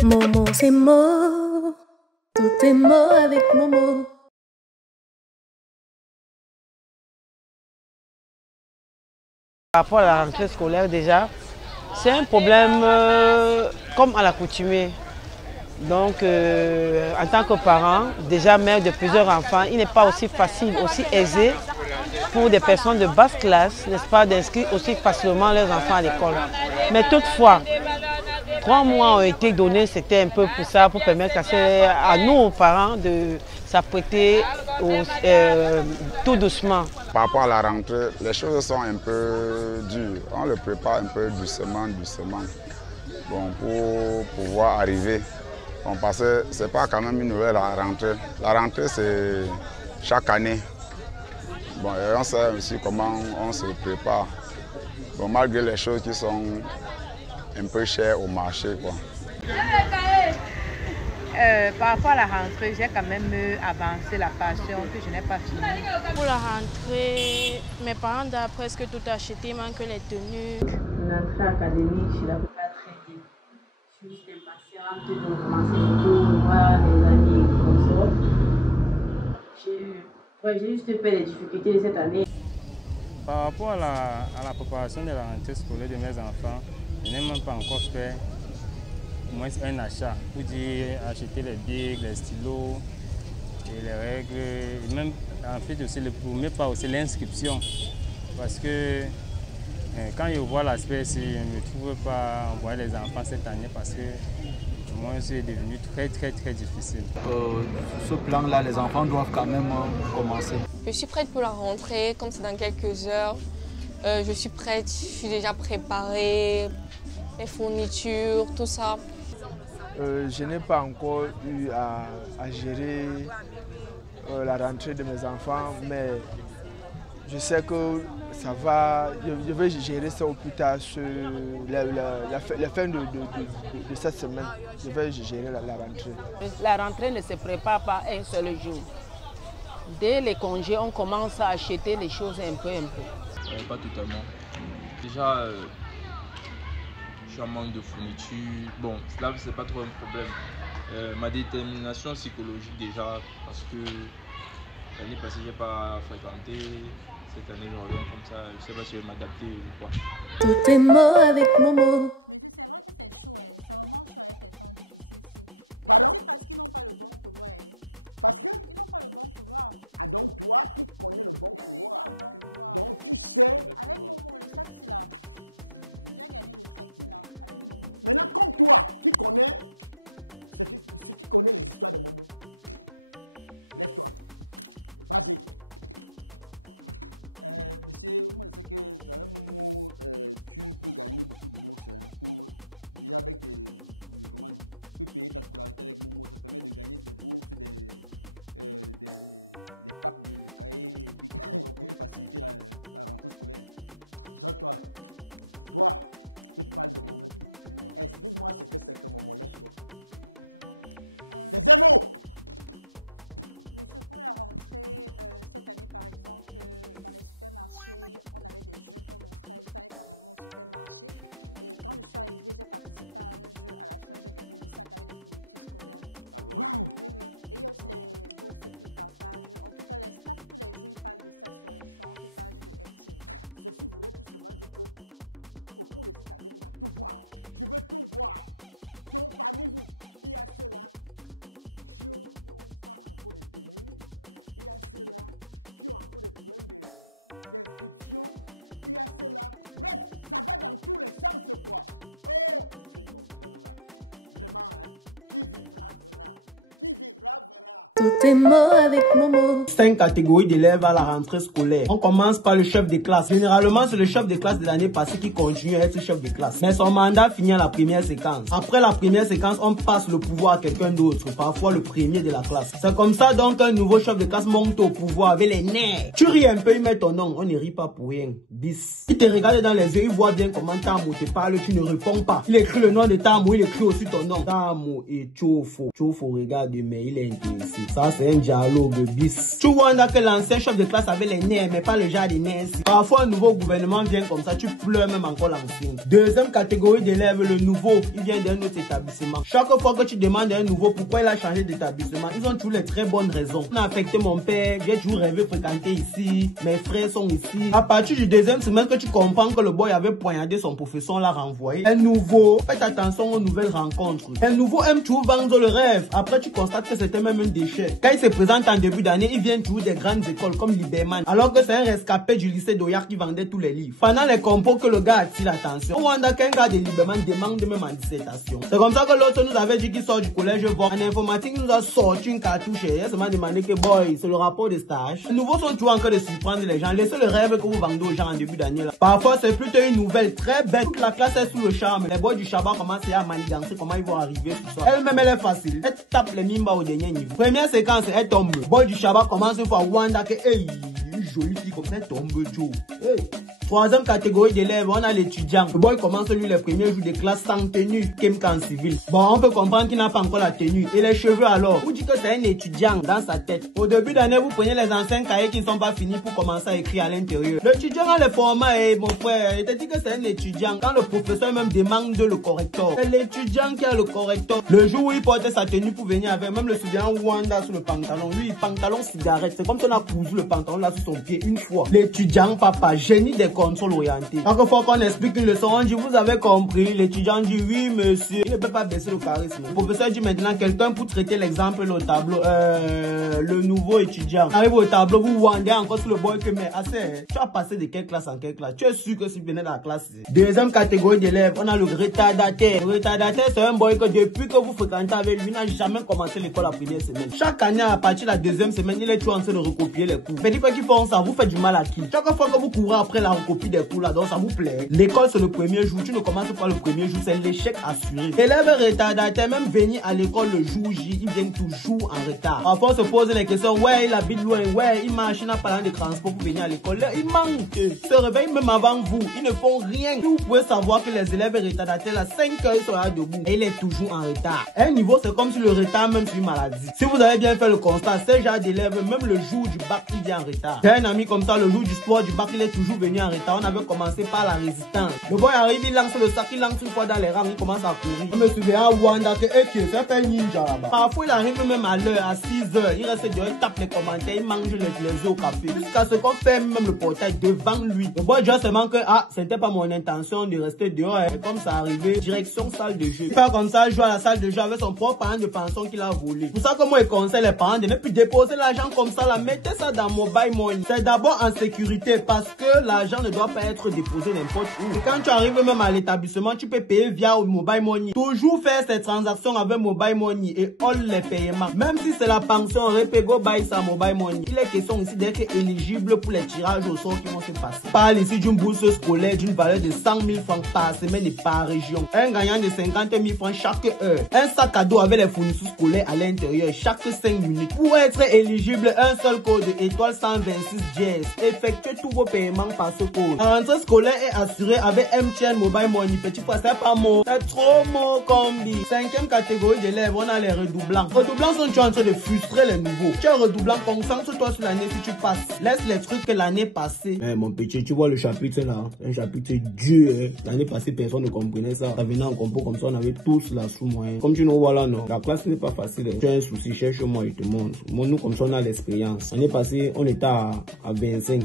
Momo c'est Mo. Tout est Mo avec Momo. Par rapport à la rentrée scolaire déjà, C'est un problème comme à l'accoutumée. Donc, en tant que parent, déjà mère de plusieurs enfants, il n'est pas aussi facile, aussi aisé pour des personnes de basse classe, n'est-ce pas, d'inscrire aussi facilement leurs enfants à l'école. Mais toutefois, 3 mois ont été donnés, c'était un peu pour ça, pour permettre à nous, aux parents, de s'apprêter tout doucement. Par rapport à la rentrée, les choses sont un peu dures. On le prépare un peu doucement, bon, pour pouvoir arriver. Bon, parce que ce n'est pas quand même une nouvelle rentrée. La rentrée, c'est chaque année. Bon, et on sait aussi comment on se prépare. Bon, malgré les choses qui sont un peu chères au marché, quoi. Par rapport à la rentrée, j'ai quand même avancé la passion que je n'ai pas finie. Pour la rentrée, mes parents doivent presque tout acheter, il manque les tenues. Mon entrée académique, je ne la fais pas très bien. Je suis juste impatiente de commencer les cours, de voir les amis et consorts. J'ai juste fait des difficultés cette année. Par rapport à la préparation de la rentrée scolaire de mes enfants, je n'ai même pas encore fait au moins un achat pour dire acheter les bics, les stylos et les règles. Et même en fait aussi le premier pas aussi l'inscription. Parce que quand je vois l'aspect, je ne trouve pas envoyer les enfants cette année parce que moi c'est devenu très difficile. Ce plan-là, les enfants doivent quand même commencer. Je suis prête pour la rentrée, comme c'est dans quelques heures. Je suis prête, je suis déjà préparée, les fournitures, tout ça. Je n'ai pas encore eu à gérer la rentrée de mes enfants, mais je sais que ça va, je vais gérer ça au plus tard, la fin de cette semaine. Je vais gérer la rentrée. La rentrée ne se prépare pas un seul jour. Dès les congés, on commence à acheter les choses un peu. Pas totalement. Déjà, je suis en manque de fourniture. Bon, là, c'est pas trop un problème. Ma détermination psychologique déjà, parce que l'année passée, j'ai pas fréquenté. Cette année, je reviens comme ça. Je sais pas si je vais m'adapter ou quoi. Tout est mot avec Momo. Mais c'est vrai que c'est chaud, hein. C'est vraiment chaud avec les temps difficiles ici. Pardon? C'est parce qu'ils n'ont pas le bon couloir. Hein. Parce que? Ils n'ont pas le bon couloir. Ah donc toi qui connais le bon couloir. Oui, le bon couloir. Donc tu sais. Avec Momo, le sac c'est là. J'ai gagné le sac c'est là avec Momo. Maintenant comme toi qui connais, c'est qui connaît les histoires de Momo. Lève-toi. Vas-y. Monsieur, moi je sais que dans un moment, tu peux gagner beaucoup de bourses. Hein, déjà avec comment dire, tu peux payer ta scolarité avec Momo, ça permet de gagner des bourses, des packs de cahiers et bics pour te faciliter la rentrée scolaire. Jean-toi, toi qui parles de Momo, explique-moi ce que c'est que Momo. Lève-toi. Taisez-vous! Monsieur, pour la rentrée, cette année par exemple, dans les supermarchés, on avait des jeux qu'on offrait. J'étais avec ma maman au supermarché et quand je suis arrivée, j'ai participé à un jeu. À la fin, j'ai gagné le sac avec des fournitures scolaires. Ah bon? Wow. Oui. Et il y a aussi les bourses qu'ils partagent. En tout cas, les staffs, tous les jours, ils parlent de ça sur les différentes pages de MTN. Ceci voudrait tout simplement dire que au cours de cette année, on va tout voir. Je veux tout voir. Donc parmi vous, il y a ceux-là qui n'ont pas encore de tenue, il y a ceux-là qui ont encore des problèmes d'inscription, il y a ceux-là. Bref, ça va dans tous les sens quoi. Oh, là. Vraiment, hein, qui vivra verra. Qui vivra verra. Tout est mot avec Momo. 5 catégories d'élèves à la rentrée scolaire. On commence par le chef de classe. Généralement, c'est le chef de classe de l'année passée qui continue à être chef de classe. Mais son mandat finit à la première séquence. Après la première séquence, on passe le pouvoir à quelqu'un d'autre, parfois le premier de la classe. C'est comme ça donc qu'un nouveau chef de classe monte au pouvoir avec les nerfs. Tu ris un peu, il met ton nom. On ne rit pas pour rien. Bis. Il te regarde dans les yeux, il voit bien comment Tamo te parle, tu ne réponds pas. Il écrit le nom de Tamo, il écrit aussi ton nom. Tamo et Chofo. Chofo regarde. de mais il est intéressé. Ça, c'est un dialogue bis. Tu vois que l'ancien chef de classe avait les nerfs, mais pas le genre de nerfs. Parfois, un nouveau gouvernement vient comme ça, tu pleures même encore l'ancien. Deuxième catégorie d'élèves, le nouveau, il vient d'un autre établissement. Chaque fois que tu demandes à un nouveau pourquoi il a changé d'établissement, ils ont toujours les très bonnes raisons. On a affecté mon père, j'ai toujours rêvé fréquenter ici, mes frères sont ici. À partir du deuxième semestre, tu comprends que le boy avait poignardé son professeur, l'a renvoyé. Un nouveau, faites attention aux nouvelles rencontres. Un nouveau aime toujours vendre le rêve. Après, tu constates que c'était même un déchet. Quand il se présente en début d'année, il vient toujours des grandes écoles comme Liberman. Alors que c'est un rescapé du lycée d'Oyar qui vendait tous les livres. Pendant les compos que le gars attire l'attention. Au Rwanda, qu'un gars de Liberman demande même en dissertation. C'est comme ça que l'autre nous avait dit qu'il sort du collège. En informatique, nous a sorti une cartouche. Il m'a demandé que boy, c'est le rapport de stage. Les nouveaux sont toujours en train de surprendre les gens. Laissez le rêve que vous vendez aux gens en début d'année. Parfois, c'est plutôt une nouvelle très belle. Toute la classe est sous le charme. Les boys du Shabbat commencent à manigancer comment ils vont arriver ce soir. Elle-même, elle est facile. Elle tape les mimba au dernier niveau. Première séquence, elle tombe. Boy du Shabbat commence une fois Wanda que hey, une jolie fille comme ça, elle tombe Joe. Hey. Troisième catégorie d'élèves, on a l'étudiant. Le boy commence lui les premiers jours de classe sans tenue, Kemka en civil. Bon, on peut comprendre qu'il n'a pas encore la tenue. Et les cheveux alors, vous dites que c'est un étudiant dans sa tête. Au début d'année, vous prenez les anciens cahiers qui ne sont pas finis pour commencer à écrire à l'intérieur. L'étudiant a le format, mon frère, il te dit que c'est un étudiant. Quand le professeur même demande le correcteur, c'est l'étudiant qui a le correcteur. Le jour où il portait sa tenue pour venir avec, même le soutien Wanda sur le pantalon. Lui, pantalon cigarette. C'est comme si on a cousu le pantalon là sur son pied une fois. L'étudiant, papa, génie des console orientée. Chaque fois qu'on explique une leçon, on dit vous avez compris. L'étudiant dit oui monsieur. Il ne peut pas baisser le charisme. Le professeur dit maintenant quelqu'un pour traiter l'exemple au tableau. Le nouveau étudiant arrive au tableau, vous vendez encore sur le boy que mais assez. Tu as passé de quelle classe en quelle classe? Tu es sûr que si tu venais dans la classe. Deuxième catégorie d'élèves, on a le retardataire. Le retardataire c'est un boy que depuis que vous fréquentez avec lui, n'a jamais commencé l'école la première semaine. Chaque année à partir de la deuxième semaine, il est toujours en train de recopier les cours. Petit peu qui font ça, vous faites du mal à qui? Chaque fois que vous courez après la recopie des cours là, donc ça vous plaît. L'école c'est le premier jour, tu ne commences pas le premier jour, c'est l'échec assuré. Élèves retardataires, même venir à l'école le jour J, ils viennent toujours en retard. Parfois on se pose les questions, ouais il habite loin, ouais il marche, il n'a pas de transport pour venir à l'école. Il manque, ils se réveillent même avant vous, ils ne font rien. Vous pouvez savoir que les élèves retardataires là, 5 heures ils sont là debout et il est toujours en retard. Un niveau c'est comme si le retard même c'est une maladie. Si vous avez bien fait le constat, ces gens d'élèves, même le jour du bac il vient en retard. J'ai un ami comme ça, le jour du sport du bac il est toujours venu en retard. On avait commencé par la résistance. Le boy arrive, il lance le sac, il lance une fois dans les rangs, il commence à courir. Je me souviens à Wanda que c'est un ninja là-bas. Parfois il arrive même à l'heure, à 6 heures, il reste dehors, il tape les commentaires, il mange les œufs au café. Jusqu'à ce qu'on ferme même le portail devant lui. Le boy dit seulement que c'était pas mon intention de rester dehors. Et comme ça arrivait, direction salle de jeu. Il fait comme ça, joue à la salle de jeu avec son propre parent de pension qu'il a volé. Pour ça que moi je conseille les parents de ne plus déposer l'argent comme ça là, mettez ça dans mobile money. C'est d'abord en sécurité parce que l'argent ne doit pas être déposé n'importe où. Et quand tu arrives même à l'établissement, tu peux payer via mobile money. Toujours faire ces transactions avec mobile money et all les paiements. Même si c'est la pension, Repego buy sa mobile money. Il est question aussi d'être éligible pour les tirages au sort qui vont se passer. Parle ici d'une bourse scolaire d'une valeur de 100 000 francs par semaine et par région. Un gagnant de 50 000 francs chaque heure. Un sac à dos avec les fournitures scolaires à l'intérieur chaque 5 minutes. Pour être éligible, un seul code étoile 126 dièse. Effectuez tous vos paiements par ce code. La rentrée scolaire est assurée avec MTN Mobile Money. Petit pois, c'est pas mot. C'est trop mot combi. Cinquième catégorie d'élèves, on a les redoublants. Redoublants sont en train de frustrer les nouveaux. Tu es redoublant, concentre-toi sur l'année si tu passes. Laisse les trucs que l'année passée. Mon petit, tu vois le chapitre là. Un chapitre dur. L'année passée, personne ne comprenait ça. Ça venait en compo comme ça, on avait tous la sous-moyenne. Comme tu nous vois là, non. La classe n'est pas facile. Tu as un souci, cherche-moi, je te montre. Moi, nous, comme ça, on a l'expérience. L'année passée, on était à 25.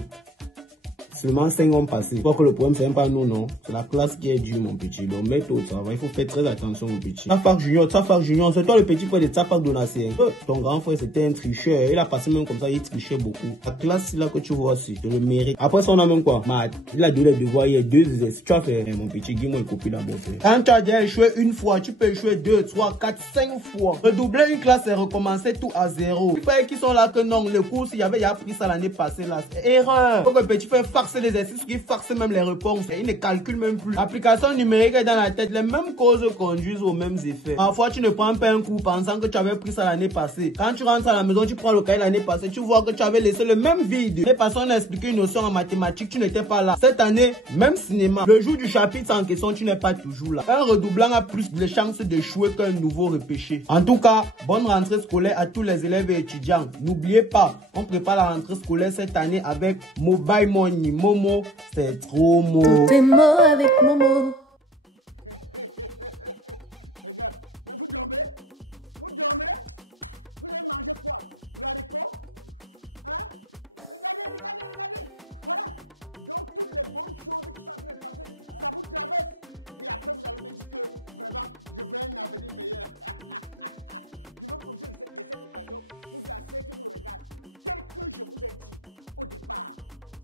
Seulement 5 ans passés. Pour que le problème, c'est même pas nous, non. C'est la classe qui est dure, mon petit. Donc, méthode, ça va. Il faut faire très attention, mon petit. Tafac Junior, c'est toi le petit frère de Tafac Donatien. Ton grand frère, c'était un tricheur. Il a passé même comme ça, il trichait beaucoup. La classe, là, que tu vois, c'est le mérite. Après ça, on a même quoi? Math. Il a donné les devoirs, il y a 2 exercices. Tu as fait, mon petit, dis-moi une copie d'abord. Quand tu as déjà échoué une fois, tu peux échouer 2, 3, 4, 5 fois. Redoubler une classe et recommencer tout à 0. Les frères qui sont là que non, le cours, s'il y avait déjà pris ça l'année passée, là, c'est erreur. Faut que le petit frère farcer les exercices, qui farcent même les réponses. Et ils ne calculent même plus. L'application numérique est dans la tête. Les mêmes causes conduisent aux mêmes effets. Parfois, tu ne prends pas un coup pensant que tu avais pris ça l'année passée. Quand tu rentres à la maison, tu prends le cahier l'année passée, tu vois que tu avais laissé le même vide. Les personnes ont expliqué une notion en mathématiques, tu n'étais pas là. Cette année, même cinéma. Le jour du chapitre en question, tu n'es pas toujours là. Un redoublant a plus de chances d'échouer qu'un nouveau repêché. En tout cas, bonne rentrée scolaire à tous les élèves et étudiants. N'oubliez pas, on prépare la rentrée scolaire cette année avec Mobile Money. Momo, c'est trop mot. Tout est mot avec Momo. Regarde, mais vous dormez? Vous dormez? Vous avez mangé quoi? Le haricot? Hein? Regardez. Voilà. Donc toutes les bonnes choses qui sont en train de passer, ça vous traverse. Et après vous allez me dire que vraiment, je veux un avenir meilleur. Je veux profiter de cette occasion pour dire à ceux qui nous regardent, tel que je vous ai dit au départ,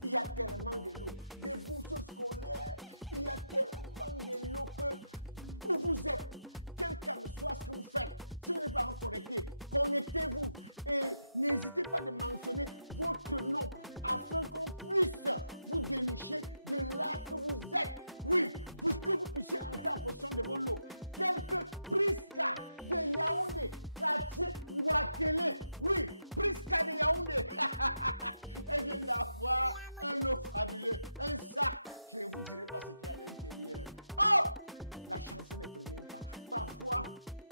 il y a tellement de l'eau, des bourses scolaires, il y a tellement de l'eau que où vous êtes, quel qu'en soit ce que vous faites, si vous n'êtes pas connecté, connectez-vous et n'hésitez pas de mentionner votre nom afin qu'on puisse vous dénicher de là que vous êtes. Oui, pour que vous puissiez entrer en fonction de vos lots, tels que Priska de Yaoundé, quartier Ouakele. Oui, Priska de Yaoundé. Elle vient d'avoir un lot fabuleux, un sac. Je ne vous dirai pas ce qu'il y a à l'intérieur. Oh! La chance ne prévient pas. Parfois,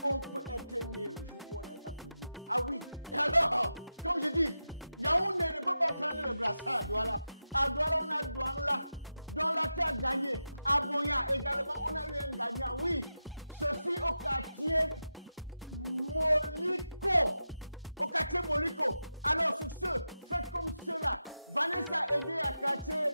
on peut être né le jour où on n'a pas prévu. Ah oui. Et alors, comme je dis, Yaoundé ne peut pas prendre le brassard à Douala. À Douala, on a Douala. Douala qui a gagné. À Boya également, on a eu un gagnant. Oui. Ceci au quartier Moliko. Au quartier Moliko. Alors, sur ce, faites comme cela. Vanessa aidé à quartier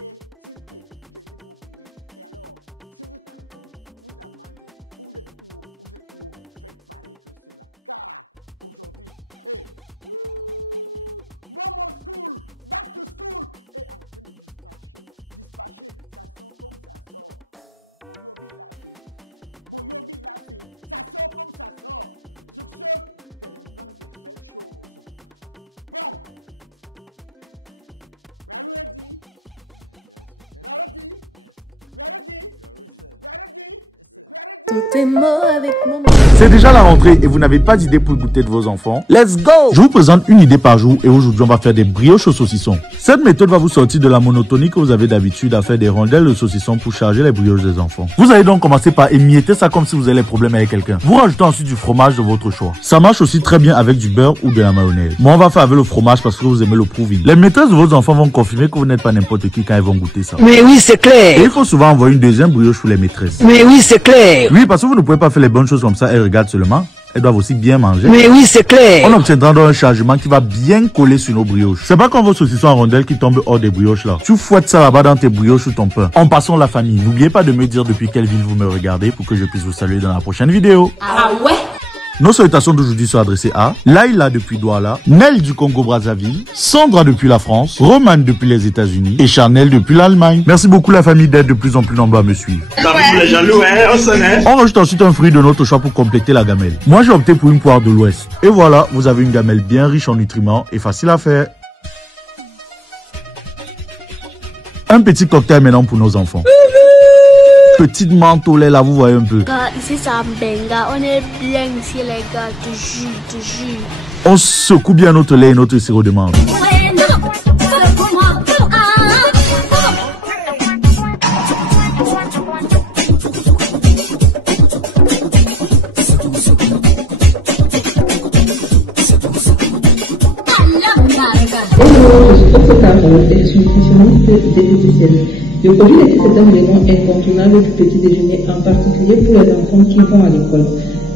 et Tite. J'ai été oublié. Et alors, si vous êtes encore, vous êtes à Manjo, ou vous êtes où, faites pareil que cela. Car aujourd'hui, hey, Momo School, back to school, est en train de dispatcher, ça sort comme ça sort. Boyobi l'a fait, ça sort comme ça sort. Sur ce, c'est l'immense des belles choses. Bon, we are ready? We are ready? We are ready? We are ready? We are ready? Tout est mot avec Momo. C'est déjà la rentrée et vous n'avez pas d'idée pour le goûter de vos enfants? Let's go! Je vous présente une idée par jour et aujourd'hui on va faire des brioches au saucisson. Cette méthode va vous sortir de la monotonie que vous avez d'habitude à faire des rondelles de saucisson pour charger les brioches des enfants. Vous allez donc commencer par émietter ça comme si vous avez des problèmes avec quelqu'un. Vous rajoutez ensuite du fromage de votre choix. Ça marche aussi très bien avec du beurre ou de la mayonnaise. Moi on va faire avec le fromage parce que vous aimez le proving. Les maîtresses de vos enfants vont confirmer que vous n'êtes pas n'importe qui quand ils vont goûter ça. Mais oui, c'est clair. Et il faut souvent envoyer une deuxième brioche pour les maîtresses. Mais oui, c'est clair. Oui, parce que vous ne pouvez pas faire les bonnes choses comme ça, elles regardent seulement. Elles doivent aussi bien manger. Mais oui, c'est clair. On obtiendra donc un chargement qui va bien coller sur nos brioches. C'est pas comme vos saucissons en rondelles qui tombent hors des brioches là. Tu fouettes ça là-bas dans tes brioches ou ton pain. En passant la famille, n'oubliez pas de me dire depuis quelle ville vous me regardez pour que je puisse vous saluer dans la prochaine vidéo. Ah ouais? Nos salutations d'aujourd'hui sont adressées à Laïla depuis Douala, Nel du Congo-Brazzaville, Sandra depuis la France, Roman depuis les États-Unis et Chanel depuis l'Allemagne. Merci beaucoup la famille d'être de plus en plus nombreux à me suivre. Les jaloux, hein, on rajoute ensuite un fruit de notre choix pour compléter la gamelle. Moi j'ai opté pour une poire de l'Ouest. Et voilà, vous avez une gamelle bien riche en nutriments et facile à faire. Un petit cocktail maintenant pour nos enfants. Petite menthe au lait là, vous voyez un peu. Ici c'est un benga, on est bien ici les gars, toujours. On secoue bien notre lait et notre sirop de menthe. Bonjour, je suis Fox Carole et je suis nutritionniste diététicienne. Le produit laitier c'est un élément incontournable du petit déjeuner, en particulier pour les enfants qui vont à l'école.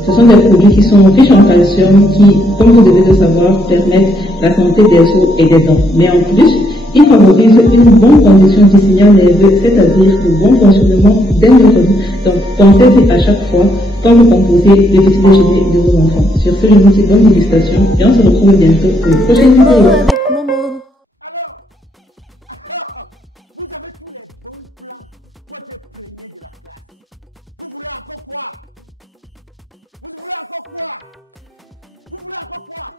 Ce sont des produits qui sont riches en calcium qui, comme vous devez le savoir, permettent la santé des os et des dents. Mais en plus, ils favorisent une bonne conduction du signal nerveux, c'est-à-dire le bon fonctionnement des neurones. Donc pensez-y à chaque fois quand vous composez le petit déjeuner de vos enfants. Sur ce, je vous dis bonne dégustation et on se retrouve bientôt pour une prochaine vidéo. Vous avez tous les bons plans pour être premier de la classe. Vous voulez encore quoi? Vous voulez encore quoi? Vous voulez encore quoi?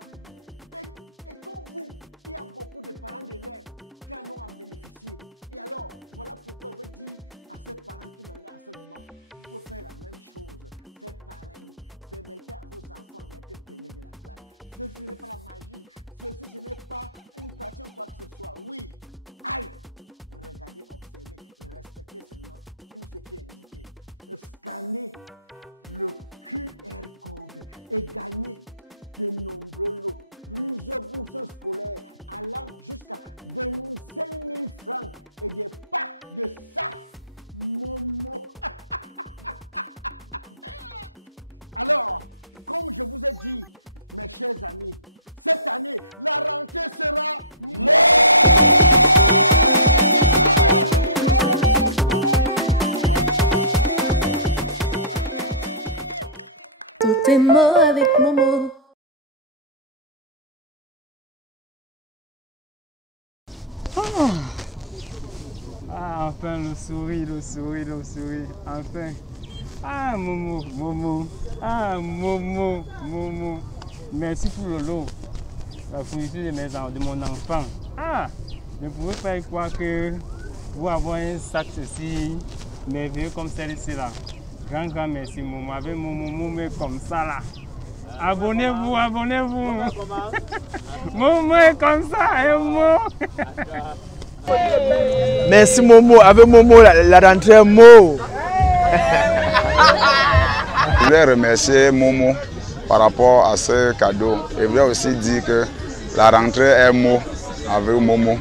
Et comme vous, il y a beaucoup de parents d'élèves Aucun n'ont en bénéficié. Et alors, voilà pourquoi je veux dire à ces parents qui me regardent à ce moment, il faut faire la même chose, faire pareil. Permettez à vos enfants d'être premiers de la classe. Ceci n'est pas la magie, ceci ce n'est pas une passion quoi que ce soit. Oui, aïe, regardez, observez et respectez seulement tout ce qui est indiqué. Scannez le QR code et gagnez de nombreux lots, plusieurs bourses scolaires allant jusqu'à 25 000 francs et des packs de sacs Momo. Alors, comme je vous ai dit, mes chers amis, cette année, la rentrée sera Tout est mort avec Momo. Ah, enfin le sourire, enfin. Ah, Momo, Momo. Ah, Momo, Momo. Merci pour le lot. La fourniture de mon enfant. Ah, ne pouvez pas y croire que vous avez un sac ceci merveilleux comme celle-ci là. Grand merci, Momo. Avec Momo comme ça là. Abonnez-vous, abonnez-vous. Momo est comme ça, hein, Momo. Merci Momo, avec Momo la rentrée est Mo. Je voulais remercier Momo par rapport à ce cadeau. Et je voulais aussi dire que la rentrée est Mo avec Momo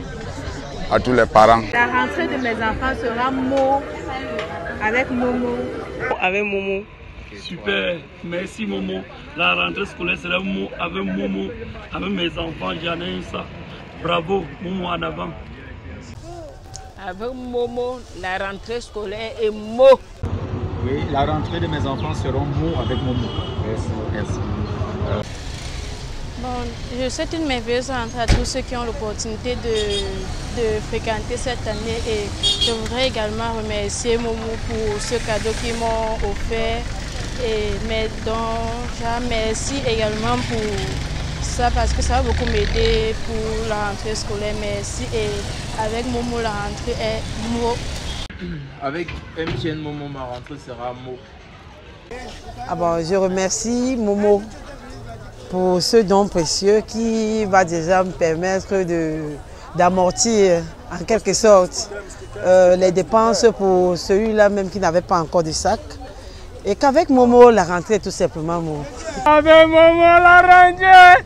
à tous les parents. La rentrée de mes enfants sera Mo avec Momo. Avec Momo. Super, merci Momo. La rentrée scolaire sera Mo avec Momo. Avec mes enfants, j'en ai ça. Bravo, Momo en avant. Avec Momo, la rentrée scolaire est Mo. Oui, la rentrée de mes enfants sera Mo avec Momo. Merci. Merci. Bon, je souhaite une merveilleuse rentrée à tous ceux qui ont l'opportunité de fréquenter cette année et je voudrais également remercier Momo pour ce cadeau qu'ils m'ont offert. Merci également pour ça parce que ça va beaucoup m'aider pour la rentrée scolaire. Merci et avec Momo la rentrée est Mo. Avec MTN Momo ma rentrée sera Mo. Ah bon, je remercie Momo pour ce don précieux qui va déjà me permettre d'amortir en quelque sorte les dépenses pour celui-là même qui n'avait pas encore de sac. Et qu'avec Momo, la rentrée est tout simplement Mo. Avec Momo, la rentrée